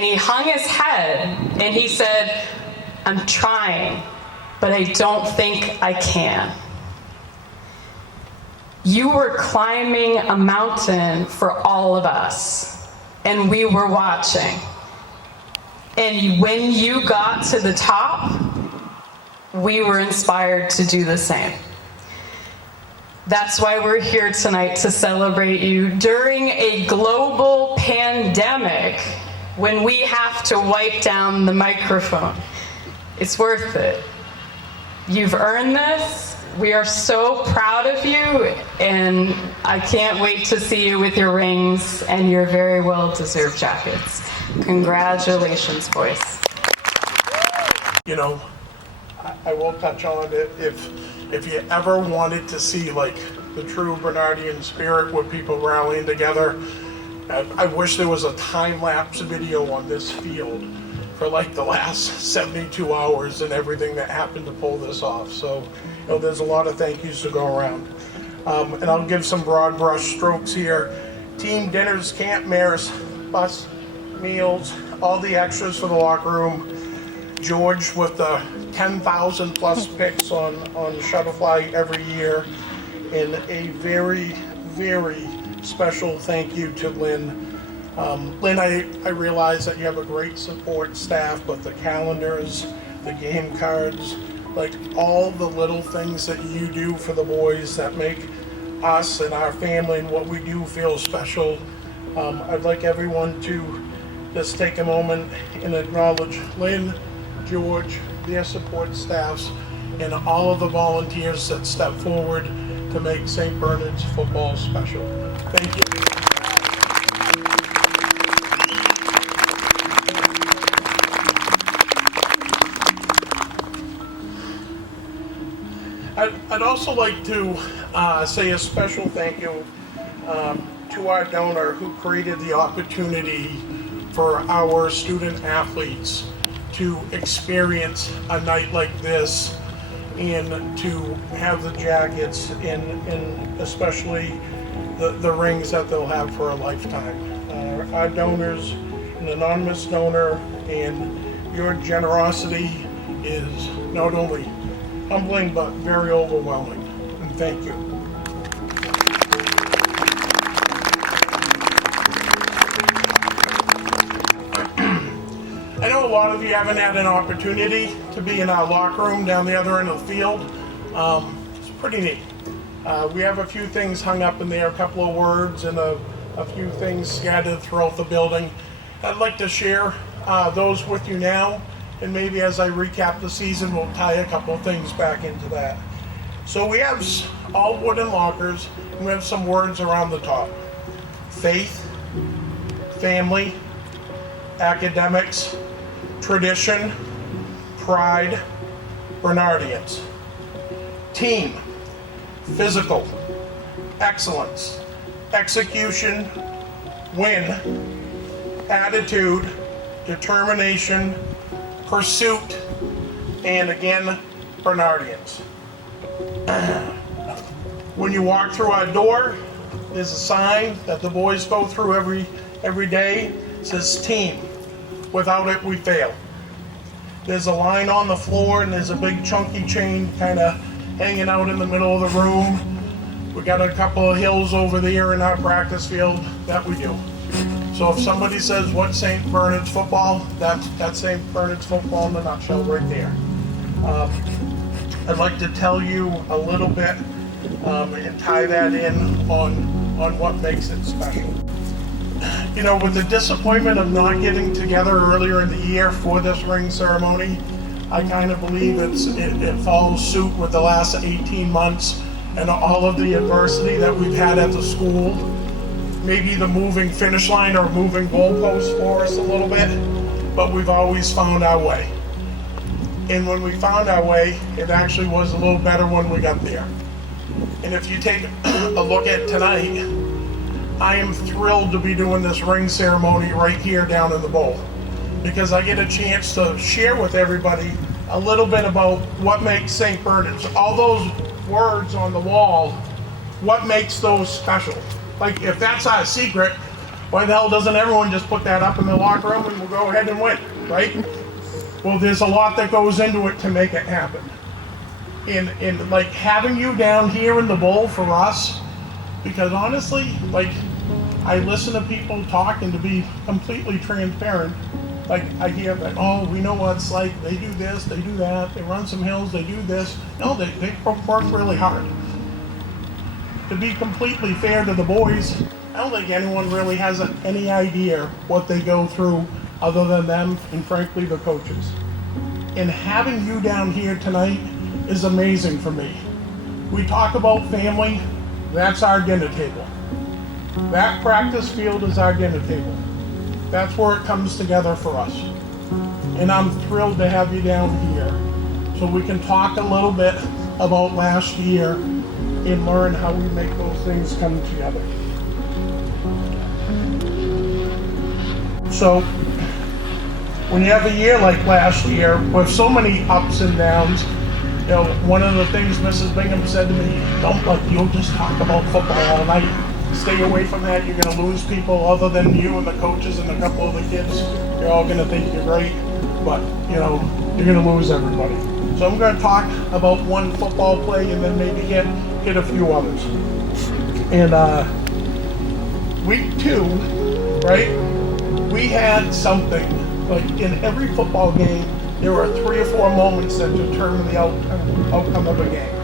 and he hung his head and he said, "I'm trying, but I don't think I can." You were climbing a mountain for all of us, and we were watching. And when you got to the top, we were inspired to do the same. That's why we're here tonight, to celebrate you during a global pandemic when we have to wipe down the microphone. It's worth it. You've earned this. We are so proud of you, and I can't wait to see you with your rings and your very well-deserved jackets. Congratulations, boys. You know, I will touch on it. If you ever wanted to see like the true Bernardian spirit with people rallying together, I wish there was a time-lapse video on this field for like the last 72 hours and everything that happened to pull this off. So, you know, there's a lot of thank yous to go around. And I'll give some broad brush strokes here. Team dinners, camp mares, bus meals, all the extras for the locker room. George with the 10,000 plus picks on Shuttlefly every year. And a very, very special thank you to Lynn. Lynn, I realize that you have a great support staff, but the calendars, the game cards, like all the little things that you do for the boys that make us and our family and what we do feel special. I'd like everyone to just take a moment and acknowledge Lynn, George, their support staffs, and all of the volunteers that step forward to make St. Bernard's football special. Thank you. I'd also like to say a special thank you to our donor who created the opportunity for our student athletes to experience a night like this and to have the jackets and especially the rings that they'll have for a lifetime. Our donors, an anonymous donor, and your generosity is not only humbling but very overwhelming, and thank you. I know a lot of you haven't had an opportunity to be in our locker room down the other end of the field. It's pretty neat. We have a few things hung up in there, a couple of words and a few things scattered throughout the building. I'd like to share those with you now, and maybe as I recap the season, we'll tie a couple of things back into that. So we have all wooden lockers, and we have some words around the top. Faith, family, academics, tradition, pride, Bernardians. Team, physical, excellence, execution, win, attitude, determination, pursuit, and again, Bernardians. When you walk through our door, there's a sign that the boys go through every day. It says team. Without it, we fail. There's a line on the floor and there's a big chunky chain kind of hanging out in the middle of the room. We got a couple of hills over there in our practice field that we do. So if somebody says, what's St. Bernard's football? That's St. Bernard's football in a nutshell right there. I'd like to tell you a little bit and tie that in on what makes it special. You know, with the disappointment of not getting together earlier in the year for this ring ceremony, I kind of believe it follows suit with the last 18 months and all of the adversity that we've had at the school. Maybe the moving finish line or moving goalposts for us a little bit, but we've always found our way. And when we found our way, it actually was a little better when we got there. And if you take a look at tonight, I am thrilled to be doing this ring ceremony right here down in the bowl, because I get a chance to share with everybody a little bit about what makes St. Bernard's. All those words on the wall, what makes those special? Like, if that's our secret, Why the hell doesn't everyone just put that up in the locker room and we'll go ahead and win, right? Well, there's a lot that goes into it to make it happen. And like having you down here in the bowl for us, because honestly, like I listen to people talk, and to be completely transparent, like I hear that, oh, we know what it's like, they do this, they do that, they run some hills, they do this. No, they work really hard. To be completely fair to the boys, I don't think anyone really has any idea what they go through other than them and frankly the coaches. And having you down here tonight is amazing for me. We talk about family, that's our dinner table. That practice field is our dinner table. That's where it comes together for us. And I'm thrilled to have you down here so we can talk a little bit about last year and learn how we make those things come together. So, when you have a year like last year with so many ups and downs, you know, one of the things Mrs. Bingham said to me, you'll just talk about football all night. Stay away from that. You're going to lose people other than you and the coaches and a couple of the kids. You're all going to think you're great, but you know, you're going to lose everybody. So I'm going to talk about one football play and then maybe hit a few others. And week 2, right? We had something like in every football game. There are 3 or 4 moments that determine the outcome of a game.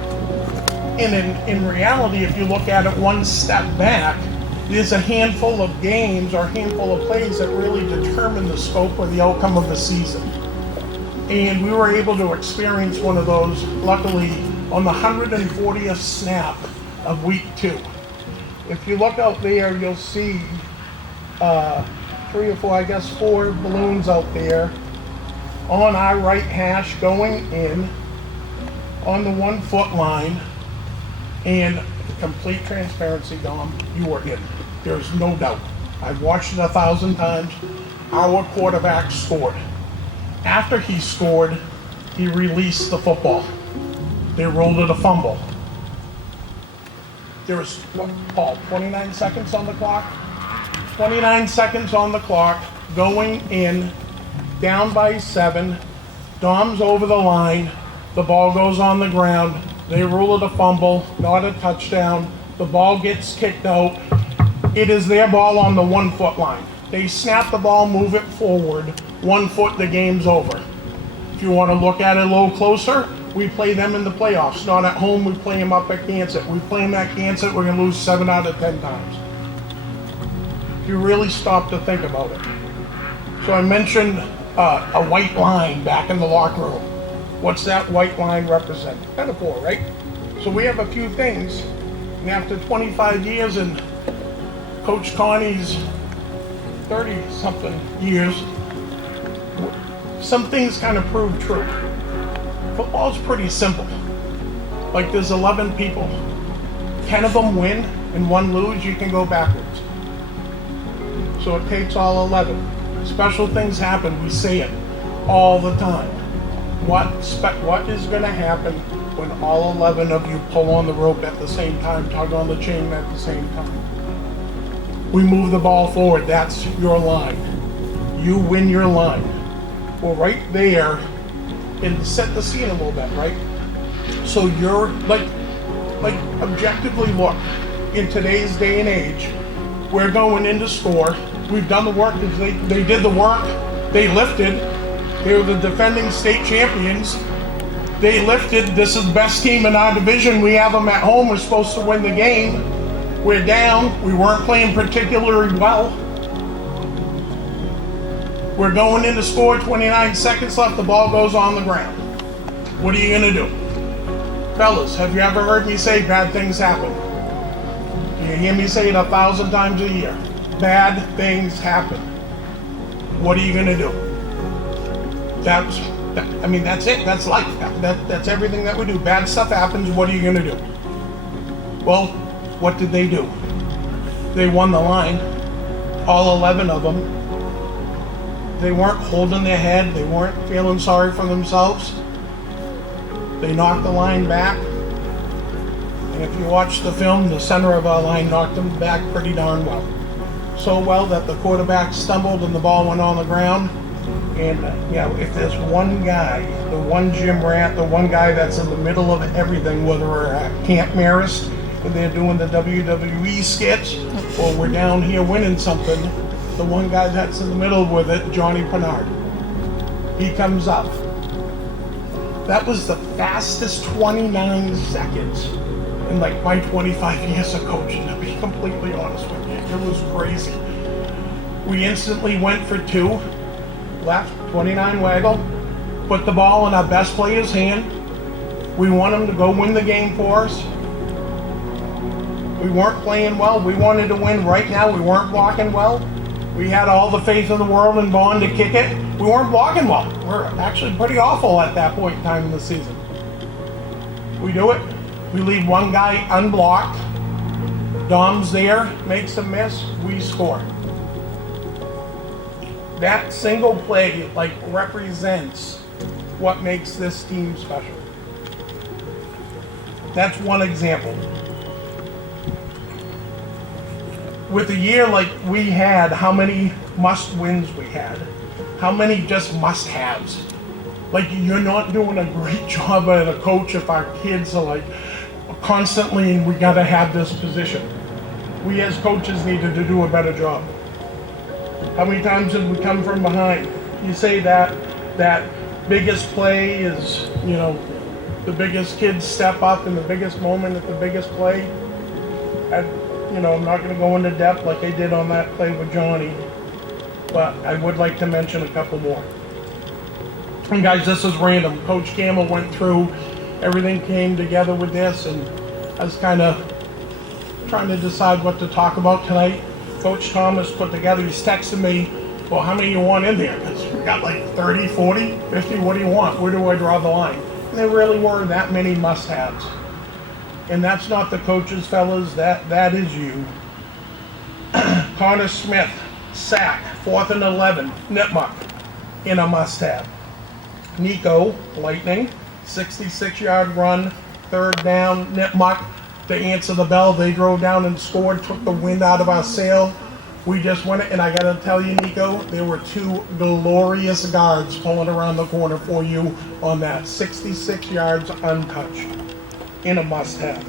And in reality, if you look at it one step back, there's a handful of games or a handful of plays that really determine the scope or the outcome of the season. And we were able to experience one of those, luckily, on the 140th snap of week 2. If you look out there, you'll see 3 or 4, I guess 4 balloons out there on our right hash going in on the 1 foot line. And complete transparency, Dom, you were in. There's no doubt. I've watched it 1,000 times. Our quarterback scored. After he scored, he released the football. They rolled it a fumble. There was, Paul, 29 seconds on the clock? 29 seconds on the clock, going in, down by 7. Dom's over the line. The ball goes on the ground. They rule it a fumble, not a touchdown. The ball gets kicked out. It is their ball on the 1 foot line. They snap the ball, move it forward. 1 foot, the game's over. If you want to look at it a little closer, we play them in the playoffs. Not at home, we play them up at Kansas. We play them at Kansas, we're going to lose 7 out of 10 times. If you really stop to think about it. So I mentioned a white line back in the locker room. What's that white line represent? Metaphor, right? So we have a few things. And after 25 years and Coach Connie's 30-something years, some things kind of prove true. Football's pretty simple. Like there's 11 people. 10 of them win and 1 lose, you can go backwards. So it takes all 11. Special things happen, we say it all the time. What is going to happen when all 11 of you pull on the rope at the same time, tug on the chain at the same time? We move the ball forward. That's your line. You win your line. Well, right there, and set the scene a little bit, right? So you're like objectively look, in today's day and age, we're going into score. We've done the work because they did the work. They lifted. They were the defending state champions. They lifted. This is the best team in our division. We have them at home. We're supposed to win the game. We're down. We weren't playing particularly well. We're going in to score. 29 seconds left. The ball goes on the ground. What are you going to do? Fellas, have you ever heard me say bad things happen? You hear me say it 1,000 times a year. Bad things happen. What are you going to do? That's it. That's life. That's everything that we do. Bad stuff happens. What are you going to do? Well, what did they do? They won the line. All 11 of them. They weren't holding their head. They weren't feeling sorry for themselves. They knocked the line back. And if you watch the film, the center of our line knocked them back pretty darn well. so well that the quarterback stumbled and the ball went on the ground. And if there's one guy, the one gym rat, the one guy that's in the middle of everything, whether we're at Camp Marist and they're doing the WWE skits, or we're down here winning something, the one guy that's in the middle with it, Johnny Pennard. He comes up. That was the fastest 29 seconds in like my 25 years of coaching, to be completely honest with you. It was crazy. We instantly went for two. Left, 29 waggle, put the ball in our best player's hand. We want him to go win the game for us. We weren't playing well. We wanted to win right now. We weren't blocking well. We had all the faith in the world in Vaughn to kick it. We weren't blocking well. We're actually pretty awful at that point in time in the season. We do it. We leave one guy unblocked. Dom's there, makes a miss. We score. That single play represents what makes this team special. That's one example. With a year like we had, how many must-wins we had? How many just must-haves? You're not doing a great job as a coach if our kids are constantly, we gotta have this position. We as coaches needed to do a better job. How many times did we come from behind? You say that biggest play is, the biggest kids step up in the biggest moment at the biggest play. I'm not going to go into depth like I did on that play with Johnny, but I would like to mention a couple more. And guys, this is random. Coach Campbell went through, everything came together with this, and I was kind of trying to decide what to talk about tonight. Coach Thomas put together, he's texting me, well, how many you want in there? Because we got 30, 40, 50, what do you want? Where do I draw the line? And there really weren't that many must-haves. And that's not the coaches, fellas, that is you. Connor Smith, sack, 4th and 11, Nipmuc, in a must-have. Nico, Lightning, 66-yard run, 3rd down, Nipmuc, to answer the bell. They drove down and scored, took the wind out of our sail. We just went it, and I gotta tell you, Nico, there were two glorious guards pulling around the corner for you on that. 66 yards untouched in a must-have.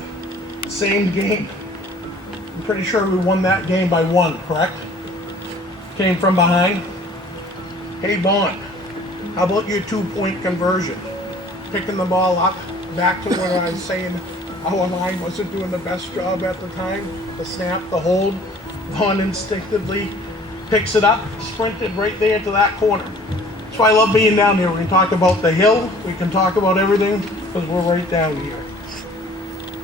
Same game. I'm pretty sure we won that game by 1, correct? Came from behind. Hey, Vaughn, how about your 2-point conversion? Picking the ball up, back to what I was saying. Our line wasn't doing the best job at the time. The snap, the hold, Vaughn instinctively picks it up, sprinted right there to that corner. That's why I love being down here. We can talk about the hill, we can talk about everything, because we're right down here.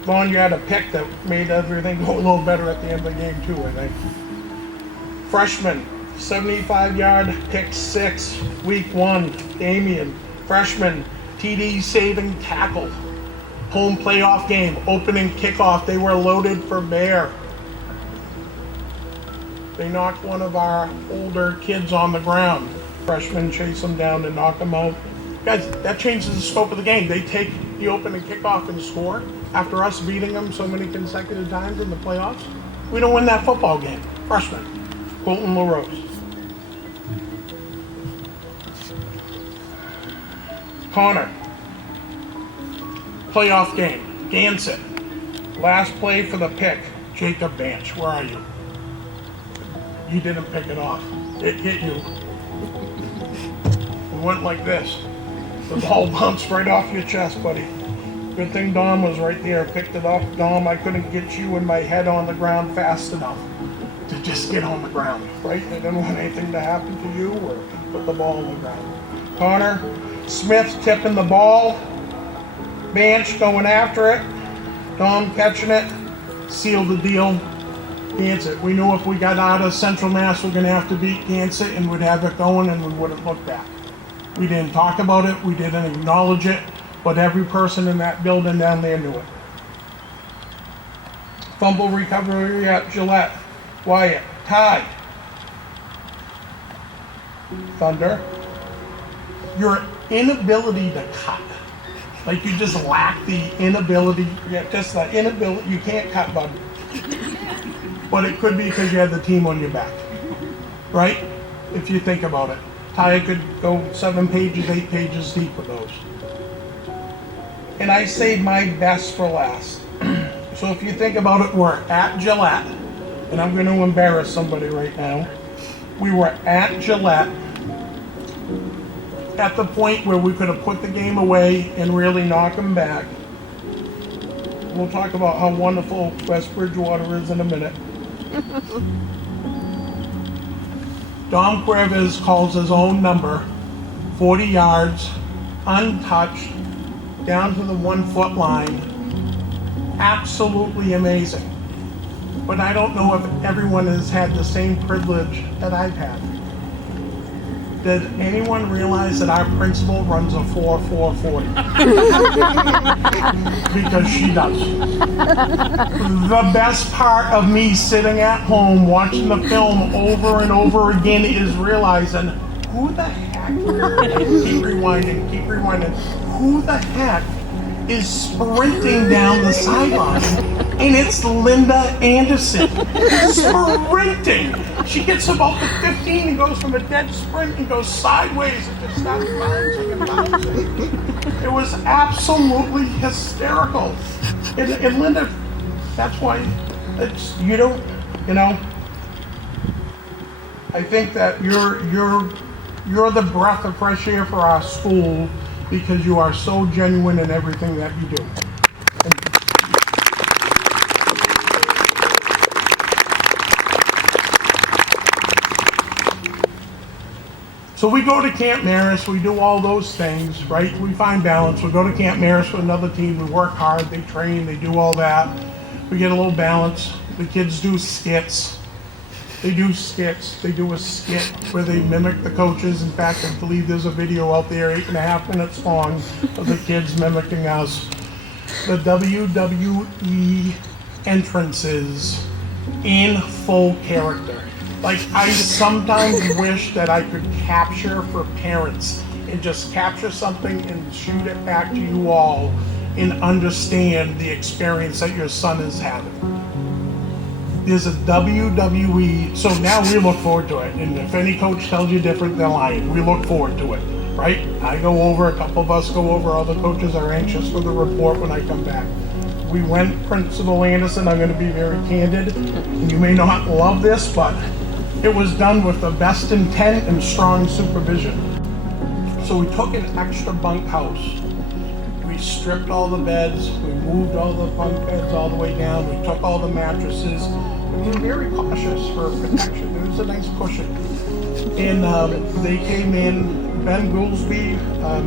Vaughn, you had a pick that made everything go a little better at the end of the game too, I think. Freshman, 75-yard pick 6, week 1, Damian. Freshman, TD saving tackle. Home playoff game, opening kickoff, they were loaded for bear. They knocked one of our older kids on the ground. Freshmen chase them down and knock them out. Guys, that changes the scope of the game. They take the opening kickoff and score after us beating them so many consecutive times in the playoffs. We don't win that football game. Freshman, Colton LaRose. Connor. Playoff game, Gansett. Last play for the pick, Jacob Banch. Where are you? You didn't pick it off. It hit you. It went like this. The ball bounced right off your chest, buddy. Good thing Dom was right there, picked it up. Dom, I couldn't get you and my head on the ground fast enough to just get on the ground, right? I didn't want anything to happen to you or put the ball on the ground. Connor Smith tipping the ball. Banch going after it. Dom catching it. Sealed the deal. Gansett. We knew if we got out of Central Mass, we're going to have to beat Gansett and we'd have it going and we wouldn't look back. We didn't talk about it. We didn't acknowledge it. But every person in that building down there knew it. Fumble recovery at Gillette. Wyatt. Ty. Thunder. Your inability to cut. Like you just lack the inability. Yeah, just the inability. You can't cut, bud. but it could be because you had the team on your back, right? If you think about it. Taya could go 7 pages, 8 pages deep with those. And I saved my best for last. So if you think about it, we're at Gillette, and I'm going to embarrass somebody right now. We were at Gillette at the point where we could have put the game away and really knock them back. We'll talk about how wonderful West Bridgewater is in a minute. Dom Cuevas calls his own number, 40 yards, untouched, down to the 1 foot line. Absolutely amazing. But I don't know if everyone has had the same privilege that I've had. Did anyone realize that our principal runs a 4.40? Because she does. The best part of me sitting at home watching the film over and over again is realizing, who the heck, keep rewinding, who the heck is sprinting down the sideline? And it's Linda Anderson sprinting. She gets about the 15 and goes from a dead sprint and goes sideways and just starts bouncing and bouncing. It was absolutely hysterical. And Linda, that's why it's, you don't, you know, I think that you're the breath of fresh air for our school because you are so genuine in everything that you do. So we go to Camp Maris, we do all those things, right? We find balance. We go to Camp Maris with another team, we work hard, they train, they do all that. We get a little balance. The kids do skits. They do a skit where they mimic the coaches. In fact, I believe there's a video out there, 8.5 minutes long, of the kids mimicking us. The WWE entrances in full character. Like, I sometimes wish that I could capture for parents and just capture something and shoot it back to you all and understand the experience that your son is having. There's a WWE, so now we look forward to it. And if any coach tells you different, they're lying. We look forward to it, right? I go over, a couple of us go over, other coaches are anxious for the report when I come back. We went, Principal Anderson, I'm gonna be very candid, and you may not love this, but it was done with the best intent and strong supervision. So we took an extra bunkhouse. We stripped all the beds, we moved all the bunk beds all the way down, we took all the mattresses. We were very cautious for protection. There was a nice cushion. And they came in, Ben Goolsby,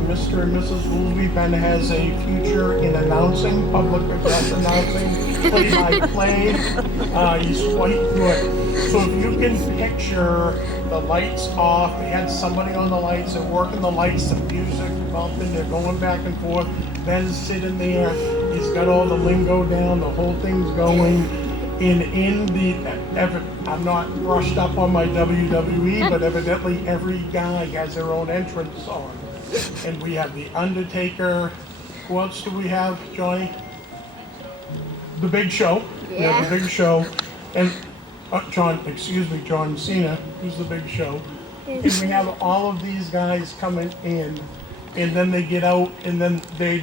Mr. and Mrs. Goolsby. Ben has a future in announcing, public address announcing, play-by-play. He's quite good. So if you can picture the lights off, they had somebody on the lights, they're working the lights, the music bumping, they're going back and forth. Ben's sitting there, he's got all the lingo down, the whole thing's going. I'm not brushed up on my WWE, but evidently every guy has their own entrance song. And we have The Undertaker. Who else do we have, Johnny? The Big Show. Yeah. We have The Big Show. And John Cena, who's The Big Show. And we have all of these guys coming in, and then they get out, and then the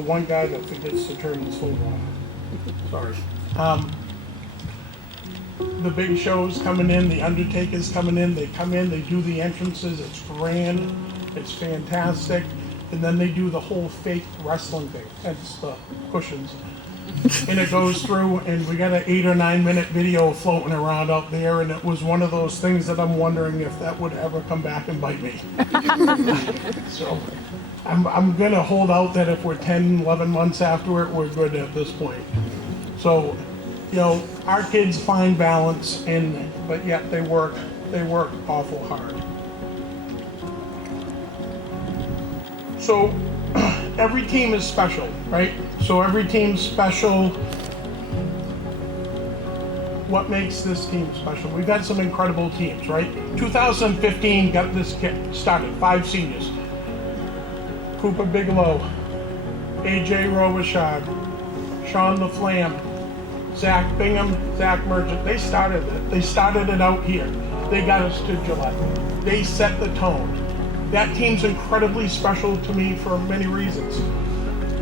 one guy that forgets to turn his phone off. Sorry. The Big Show's coming in, The Undertaker's coming in, they come in, they do the entrances, it's grand, it's fantastic, and then they do the whole fake wrestling thing, that's the cushions. And it goes through, and we got an 8 or 9 minute video floating around out there, and it was one of those things that I'm wondering if that would ever come back and bite me. So I'm gonna hold out that if we're 10, 11 months after it, we're good at this point. So, you know, our kids find balance, but yet they work awful hard. So every team is special, right? So every team's special. What makes this team special? We've had some incredible teams, right? 2015 got this kit started, 5 seniors. Cooper Bigelow, AJ Robichaud, Sean LaFlamme, Zach Bingham, Zach Merchant, they started it. They started it out here. They got us to Gillette. They set the tone. That team's incredibly special to me for many reasons.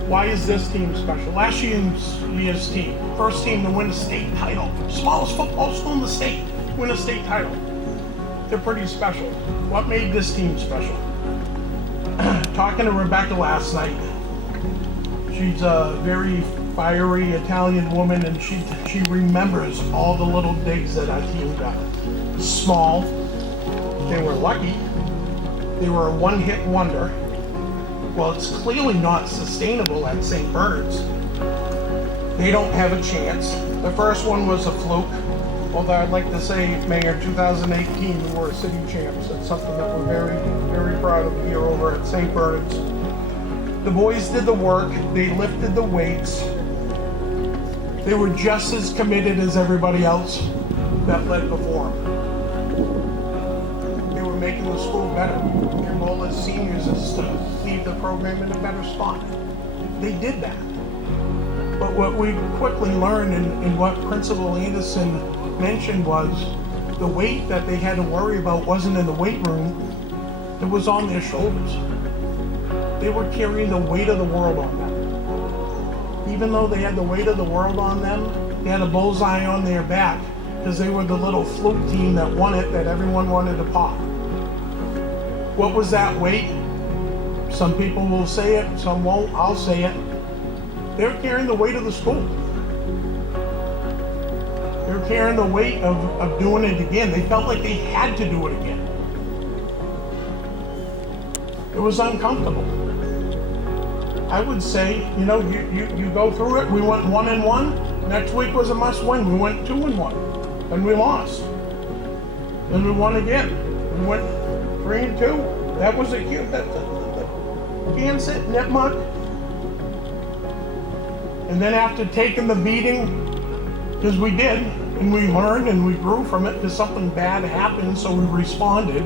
Why is this team special? Last year's team, first team to win a state title. Smallest football school in the state, win a state title. They're pretty special. What made this team special? Talking to Rebecca last night, she's a very fiery Italian woman, and she remembers all the little digs that our team got. Small, they were lucky, they were a one-hit wonder. Well, it's clearly not sustainable at St. Bernard's. They don't have a chance. The first one was a fluke. Although I'd like to say, Mayor, 2018, we were city champs. That's something that we're very, very proud of here over at St. Bernard's. The boys did the work. They lifted the weights. They were just as committed as everybody else that led before them. They were making the school better. Their goal as seniors is to leave the program in a better spot. They did that. But what we quickly learned, and what Principal Anderson mentioned, was the weight that they had to worry about wasn't in the weight room, it was on their shoulders. They were carrying the weight of the world on them. Even though they had the weight of the world on them, they had a bullseye on their back because they were the little fluke team that won it, that everyone wanted to pop. What was that weight? Some people will say it, some won't. I'll say it. They're carrying the weight of the school. They're carrying the weight of doing it again. They felt like they had to do it again. It was uncomfortable. I would say, you go through it. We went 1-1. Next week was a must-win. We went 2-1, and we lost. Then we won again. We went 3-2. That was a cute. Kansas, Nipmuc. And then after taking the beating, because we did, and we learned and we grew from it because something bad happened, so we responded.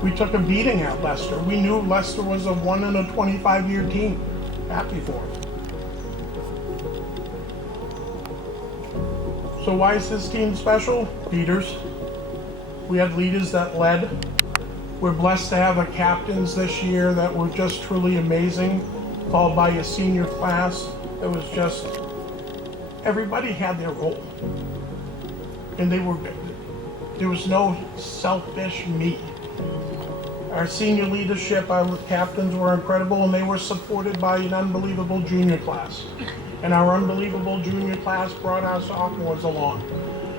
We took a beating at Leicester. We knew Leicester was a 1 in a 25-year team. Happy for it. So why is this team special? Leaders. We had leaders that led. We're blessed to have a captains this year that were just truly amazing, followed by a senior class that was just, everybody had their role. And there was no selfish me. Our senior leadership, our captains were incredible, and they were supported by an unbelievable junior class. And our unbelievable junior class brought our sophomores along.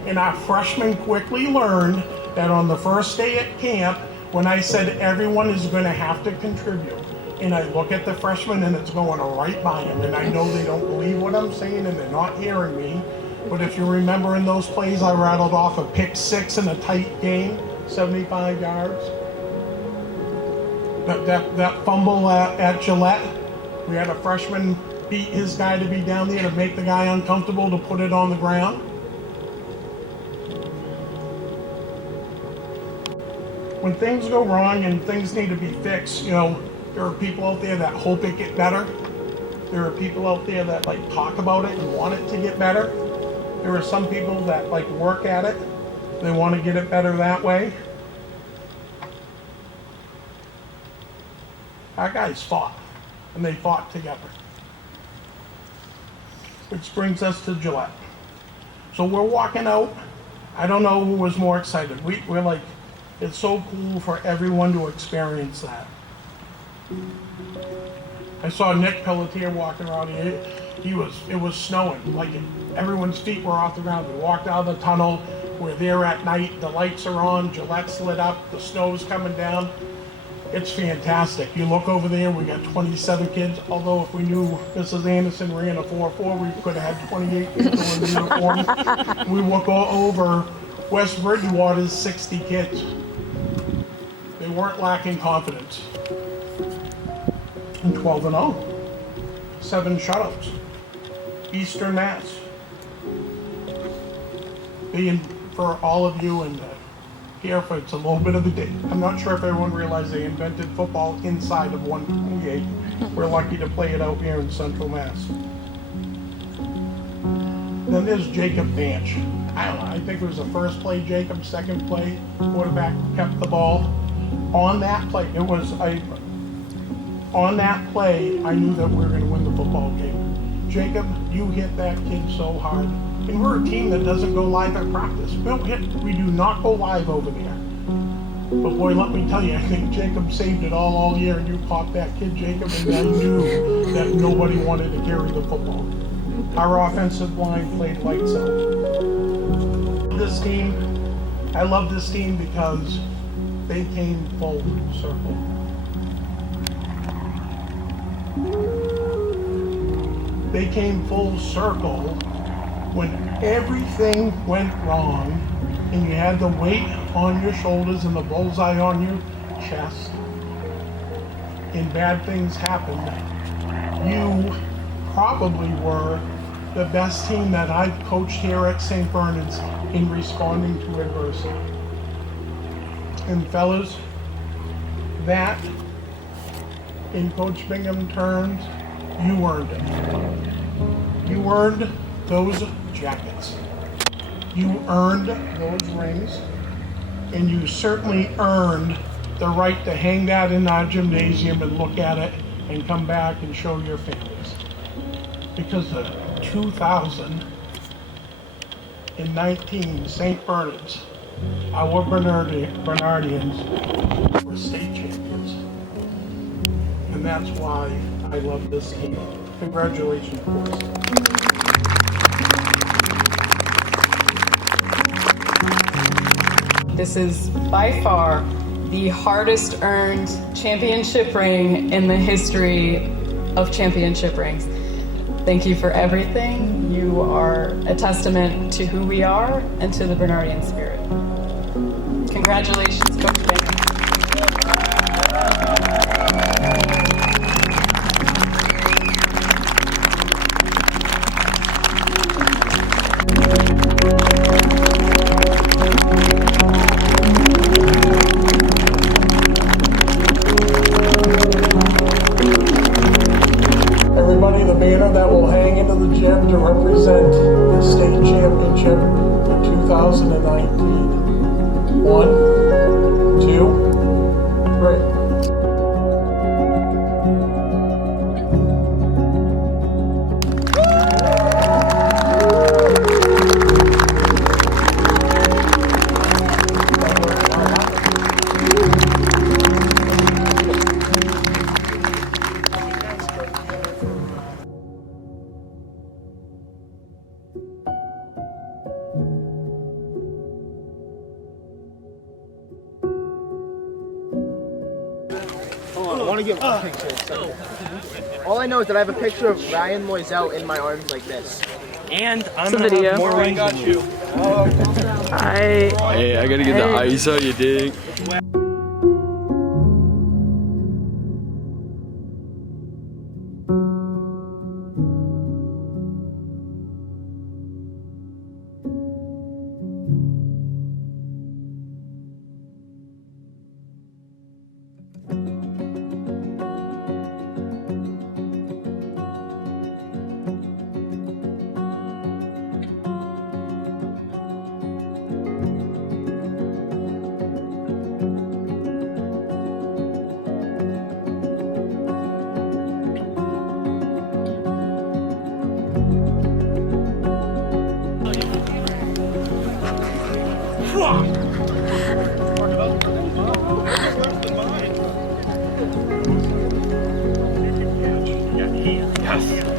And our freshmen quickly learned that on the first day at camp, when I said everyone is going to have to contribute, and I look at the freshmen and it's going right by them, and I know they don't believe what I'm saying and they're not hearing me. But if you remember in those plays, I rattled off a pick 6 in a tight game, 75 yards. That fumble at Gillette, we had a freshman beat his guy to be down there to make the guy uncomfortable to put it on the ground. When things go wrong and things need to be fixed, there are people out there that hope it get better. There are people out there that talk about it and want it to get better. There are some people that work at it. They want to get it better that way. Our guys fought, and they fought together. Which brings us to Gillette. So we're walking out. I don't know who was more excited. We're like, it's so cool for everyone to experience that. I saw Nick Pelletier walking around here. It was snowing. Everyone's feet were off the ground. We walked out of the tunnel. We're there at night. The lights are on. Gillette's lit up. The snow's coming down. It's fantastic. You look over there, we got 27 kids, although if we knew Mrs. Anderson ran a 4-4, we could have had 28 people in uniform. We look all over West Bridgewater's 60 kids. They weren't lacking confidence. And 12-0. 7 shutouts. Eastern Mass. Being for all of you and here for it's a little bit of a day. I'm not sure if everyone realized they invented football inside of 128. We're lucky to play it out here in Central Mass. Then there's Jacob Banch. I don't know, I think it was the first play Jacob, second play, quarterback kept the ball. On that play, on that play, I knew that we were going to win the football game. Jacob, you hit that kid so hard. And we're a team that doesn't go live at practice. We do not go live over there. But boy, let me tell you, I think Jacob saved it all year, and you caught that kid, Jacob, and I knew that nobody wanted to carry the football. Our offensive line played lights out. I love this team because they came full circle. They came full circle when everything went wrong and you had the weight on your shoulders and the bullseye on your chest and bad things happened. You probably were the best team that I've coached here at St. Bernard's in responding to adversity. And fellas, that, in Coach Bingham terms, you earned it. You earned those jackets. You earned those rings, and you certainly earned the right to hang that in our gymnasium and look at it and come back and show your families. Because the 2019 St. Bernard's, our Bernardians were state champions. And that's why I love this team. Congratulations, boys. This is by far the hardest earned championship ring in the history of championship rings. Thank you for everything. You are a testament to who we are and to the Bernardian spirit. Congratulations, Coach Bingham. Everybody, the banner that will hang into the gym to represent the state championship for 2019. 1, 2, 3. I want to give a picture. All I know is that I have a picture of Ryan Moiselle in my arms like this. And I'm It's a video. more rings than you. Hey, I gotta get the ice out, you dig? Yes.